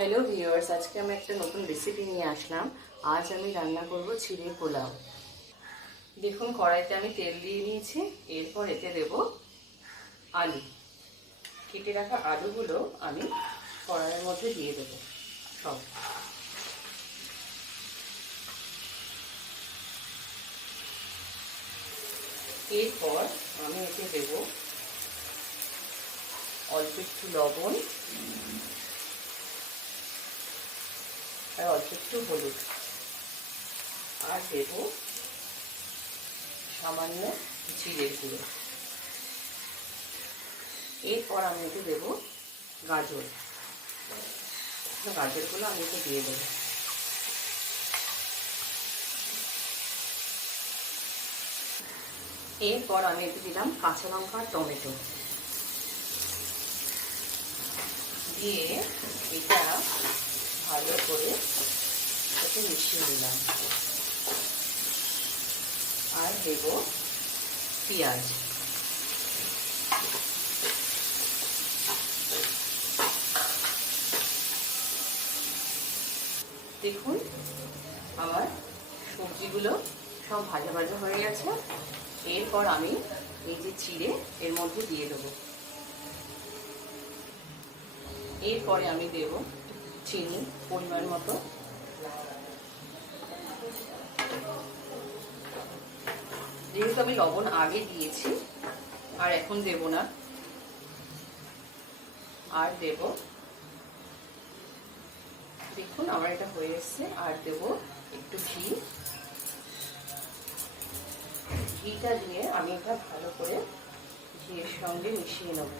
Hello viewers আজকে আমি একটা নতুন রেসিপি নিয়ে আসলাম। আজ আমি রান্না করব চিড়ে পোলাও। দেখুন, কড়াইতে আমি তেল দিয়ে নিয়েছি, এরপর এতে দেব আলু। কেটে রাখা আলুগুলো আমি কড়াইয়ের মধ্যে দিয়ে দেব, সব। এরপর আমি এতে দেব অল্প একটু লবণ। আর অল্প একটু হলুদ। আর দেব সামান্য জিরের গুঁড়ো। এরপর আমি এতে দেব গাজর। গাজরগুলো আমি এতে দিয়ে দেবো। এরপর আমি এতে দিলাম কাঁচা লঙ্কা টমেটো। দিয়ে এটা ভালো করে এতে মিশিয়ে নিলাম। আর দেব পেঁয়াজ। দেখুন, আমার সবজিগুলো সব ভাজা ভাজা হয়ে গেছে। এরপর আমি এই যে চিড়ে, এর মধ্যে দিয়ে দেবো। এরপরে আমি দেব চিনি পরিমাণ মতো। যেহেতু আমি লবণ আগে দিয়েছি, আর এখন দেব না। আর দেব। দেখুন, আমার এটা হয়ে এসছে। আর দেব একটু ঘি। ঘিটা দিয়ে আমি এটা ভালো করে ঘিয়ের সঙ্গে মিশিয়ে নেব।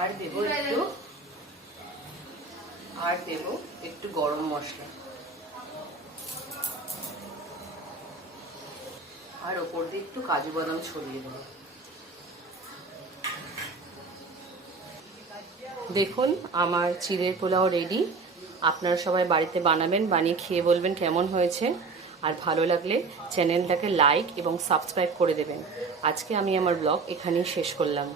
আর দেব একটু, আর দেব একটু গরম মশলা। আর ওপর দিয়ে একটু কাজু বাদাম ছড়িয়ে দেব। দেখুন, আমার চিড়ের পোলাও রেডি আপনারা সবাই বাড়িতে বানাবেন, বানিয়ে খেয়ে বলবেন কেমন হয়েছে। আর ভালো লাগলে চ্যানেলটাকে লাইক এবং সাবস্ক্রাইব করে দেবেন। আজকে আমি আমার ব্লগ এখানেই শেষ করলাম।